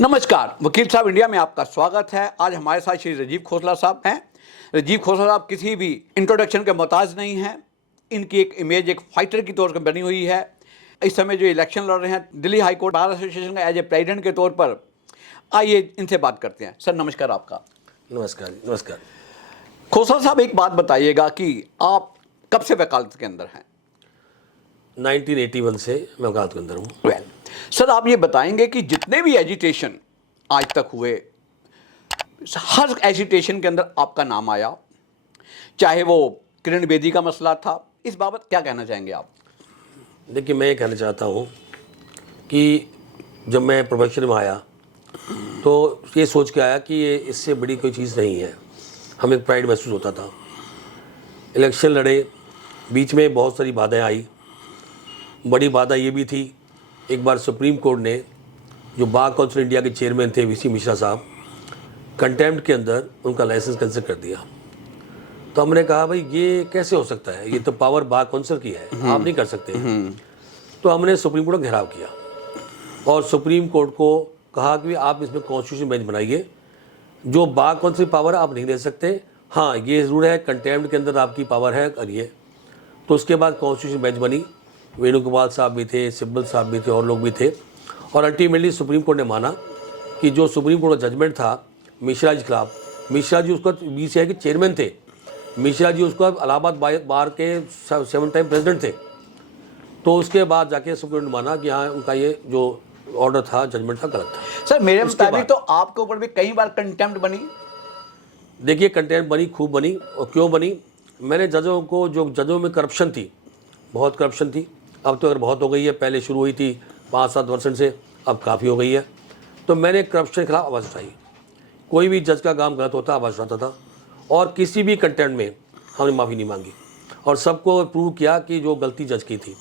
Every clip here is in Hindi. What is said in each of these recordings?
नमस्कार, वकील साहब इंडिया में आपका स्वागत है। आज हमारे साथ श्री राजीव खोसला साहब हैं। राजीव खोसला साहब किसी भी इंट्रोडक्शन के मोहताज नहीं हैं। इनकी एक इमेज एक फाइटर की तौर पर बनी हुई है। इस समय जो इलेक्शन लड़ रहे हैं Delhi high court bar association का एज ए प्रेसिडेंट के तौर पर, आइए इनसे बात करते हैं। सर नमस्कार आपका। नमस्कार जी, नमस्कार। खोसला साहब एक बात बताइएगा कि आप कब से वकालत के अंदर हैं? 1981 से मैं वकालत के अंदर हूँ। वेल सर, आप ये बताएंगे कि जितने भी एजिटेशन आज तक हुए, हर एजिटेशन के अंदर आपका नाम आया, चाहे वो किरण बेदी का मसला था, इस बाबत क्या कहना चाहेंगे आप? देखिए, मैं ये कहना चाहता हूँ कि जब मैं प्रोफेशन में आया तो ये सोच के आया कि ये इससे बड़ी कोई चीज़ नहीं है। हमें प्राइड महसूस होता था। इलेक्शन लड़े, बीच में बहुत सारी बाधाएं आई। बड़ी बाधा ये भी थी, एक बार सुप्रीम कोर्ट ने, जो बार काउंसिल इंडिया के चेयरमैन थे वीसी मिश्रा साहब, कंटेम्प्ट के अंदर उनका लाइसेंस कैंसिल कर दिया। तो हमने कहा भाई ये कैसे हो सकता है, ये तो पावर बार काउंसिल की है, आप नहीं कर सकते। तो हमने सुप्रीम कोर्ट का घेराव किया और सुप्रीम कोर्ट को कहा कि आप इसमें कॉन्स्टिट्यूशन बेंच बनाइए। जो बार काउंसिल पावर आप नहीं दे सकते, हाँ ये ज़रूर है कंटेम्प्ट के अंदर आपकी पावर है, करिए। तो उसके बाद कॉन्स्टिट्यूशन बेंच बनी। वेणुगोपाल साहब भी थे, सिब्बल साहब भी थे और लोग भी थे। और अल्टीमेटली सुप्रीम कोर्ट ने माना कि जो सुप्रीम कोर्ट का जजमेंट था मिश्रा जी के खिलाफ, मिश्रा जी उसका बीसीआई के चेयरमैन थे, मिश्रा जी उसका इलाहाबाद बार के 7 टाइम प्रेसिडेंट थे। तो उसके बाद जाके सुप्रीम कोर्ट ने माना कि हाँ उनका ये जो ऑर्डर था, जजमेंट था, गलत था। सर मेरे मुताबिक तो आपके ऊपर भी कई बार कंटेम्प्ट बनी। देखिए, कंटेम्प्ट बनी, खूब बनी। और क्यों बनी? मैंने जजों को, जो जजों में करप्शन थी, बहुत करप्शन थी। अब तो अगर बहुत हो गई है, पहले शुरू हुई थी 5-7% से, अब काफ़ी हो गई है। तो मैंने करप्शन के खिलाफ आवाज़ उठाई। कोई भी जज का काम गलत होता, आवाज़ उठाता था। और किसी भी कंटेंट में हमने माफ़ी नहीं मांगी और सबको प्रूव किया कि जो गलती जज की थी।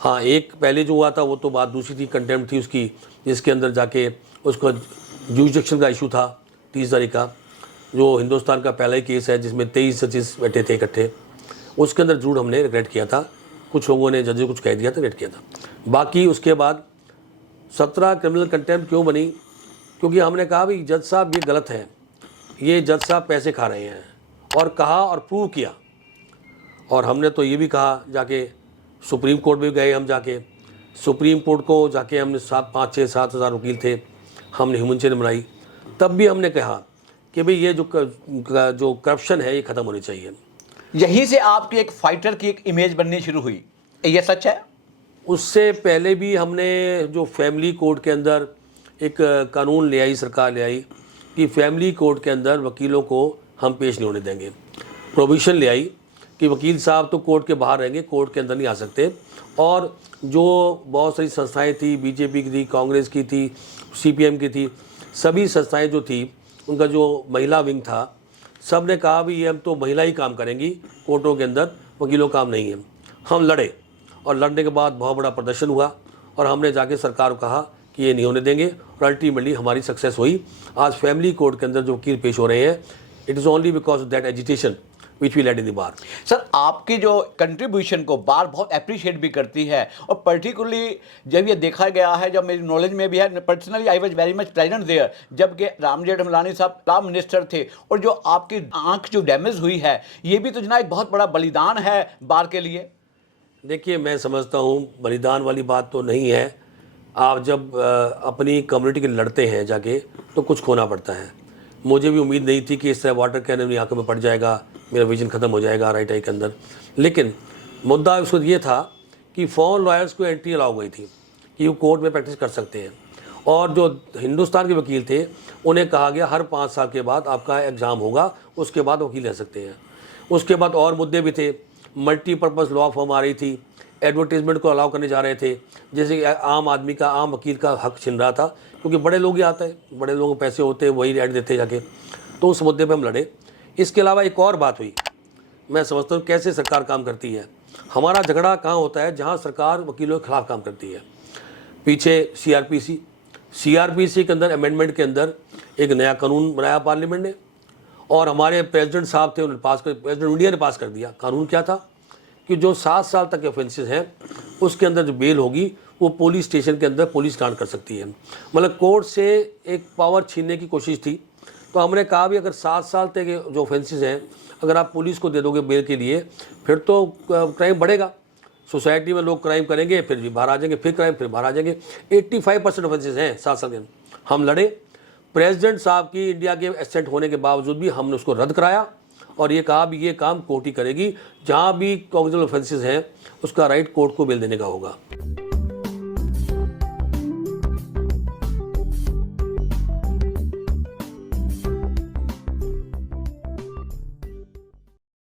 हाँ, एक पहले जो हुआ था वो तो बात दूसरी थी, कंटेम्प्ट थी उसकी, जिसके अंदर जाके उसका जुरिसडिक्शन का इशू था 30 तारीख का, जो हिंदुस्तान का पहला ही केस है जिसमें 23 जजेस बैठे थे इकट्ठे। उसके अंदर जरूर हमने रिग्रेट किया था, कुछ लोगों ने जजेस कुछ कह दिया था, रिग्रेट किया था। बाकी उसके बाद 17 क्रिमिनल कंटेम्प्ट क्यों बनी? क्योंकि हमने कहा भाई जज साहब ये गलत है, ये जज साहब पैसे खा रहे हैं, और कहा और प्रूव किया। और हमने तो ये भी कहा, जाके सुप्रीम कोर्ट में गए हम, जाके सुप्रीम कोर्ट को जाके हमने 5-6-7 हज़ार वकील थे, हमने ह्यूमन चेन बनाई। तब भी हमने कहा कि भाई ये जो करप्शन है ये ख़त्म होनी चाहिए। यहीं से आपकी एक फाइटर की एक इमेज बननी शुरू हुई, ये सच है? उससे पहले भी हमने जो फैमिली कोर्ट के अंदर एक कानून ले आई, सरकार ले आई कि फैमिली कोर्ट के अंदर वकीलों को हम पेश नहीं होने देंगे। प्रोविज़न ले आई कि वकील साहब तो कोर्ट के बाहर रहेंगे, कोर्ट के अंदर नहीं आ सकते। और जो बहुत सारी संस्थाएं थी, बीजेपी की थी, कांग्रेस की थी, सीपीएम की थी, सभी संस्थाएं जो थी, उनका जो महिला विंग था, सब ने कहा भी ये हम तो महिला ही काम करेंगी कोर्टों के अंदर, वकीलों काम नहीं है। हम लड़े और लड़ने के बाद बहुत बड़ा प्रदर्शन हुआ और हमने जाके सरकार को कहा कि ये नहीं होने देंगे, और अल्टीमेटली हमारी सक्सेस हुई। आज फैमिली कोर्ट के अंदर जो वकील पेश हो रहे हैं, it is only because of that agitation which we led in the bar. Sir आपकी जो कंट्रीब्यूशन को बार बहुत अप्रिशिएट भी करती है, और पर्टिकुलरली जब ये देखा गया है, जब मेरी नॉलेज में भी है, personally I was very much present there, जबकि राम जेठमलानी साहब लॉ मिनिस्टर थे, और जो आपकी आंख जो डैमेज हुई है, ये भी तो जना एक बहुत बड़ा बलिदान है बार के लिए। देखिए, मैं समझता हूँ बलिदान वाली बात तो नहीं है। आप जब अपनी कम्युनिटी के लड़ते हैं जाके, तो कुछ खोना पड़ता है। मुझे भी उम्मीद नहीं थी कि इस तरह वाटर कैनन मेरी आंखों में पड़ जाएगा, मेरा विजन ख़त्म हो जाएगा राइट आई के अंदर। लेकिन मुद्दा उस वक्त ये था कि फॉरेन लॉयर्स को एंट्री अलाउ गई थी कि वो कोर्ट में प्रैक्टिस कर सकते हैं, और जो हिंदुस्तान के वकील थे उन्हें कहा गया हर 5 साल के बाद आपका एग्ज़ाम होगा, उसके बाद वकील रह सकते हैं। उसके बाद और मुद्दे भी थे, मल्टीपर्पज़ लॉ फॉर्म आ रही थी, एडवर्टीजमेंट को अलाउ करने जा रहे थे, जैसे कि आम आदमी का, आम वकील का हक छिन रहा था, क्योंकि बड़े लोग ही आता है, बड़े लोगों को पैसे होते हैं, वही ऐड देते जाके। तो उस मुद्दे पे हम लड़े। इसके अलावा एक और बात हुई, मैं समझता हूँ कैसे सरकार काम करती है। हमारा झगड़ा कहाँ होता है? जहाँ सरकार वकीलों के खिलाफ काम करती है। पीछे सीआरपीसी के अंदर अमेंडमेंट के अंदर एक नया कानून बनाया पार्लियामेंट ने, और हमारे प्रेसिडेंट साहब थे, उन्होंने पास कर, प्रेसिडेंट इंडिया ने पास कर दिया। कानून क्या था कि जो 7 साल तक के ऑफेंसेस हैं उसके अंदर जो बेल होगी वो पुलिस स्टेशन के अंदर पुलिस ग्रांट कर सकती है। मतलब कोर्ट से एक पावर छीनने की कोशिश थी। तो हमने कहा भी अगर 7 साल तक के जो ऑफेंसेस हैं अगर आप पुलिस को दे दोगे बेल के लिए, फिर तो क्राइम बढ़ेगा, सोसाइटी में लोग क्राइम करेंगे, फिर भी बाहर आ जाएंगे, फिर क्राइम, फिर बाहर आ जाएंगे। 85% ऑफेंसेस हैं 7 साल के। हम लड़े, प्रेसिडेंट साहब की इंडिया के एसेंट होने के बावजूद भी हमने उसको रद्द कराया और ये कहा भी ये काम कोर्ट ही करेगी, जहाँ भी कॉग्निटिव ऑफेंसेस हैं उसका राइट कोर्ट को बेल देने का होगा।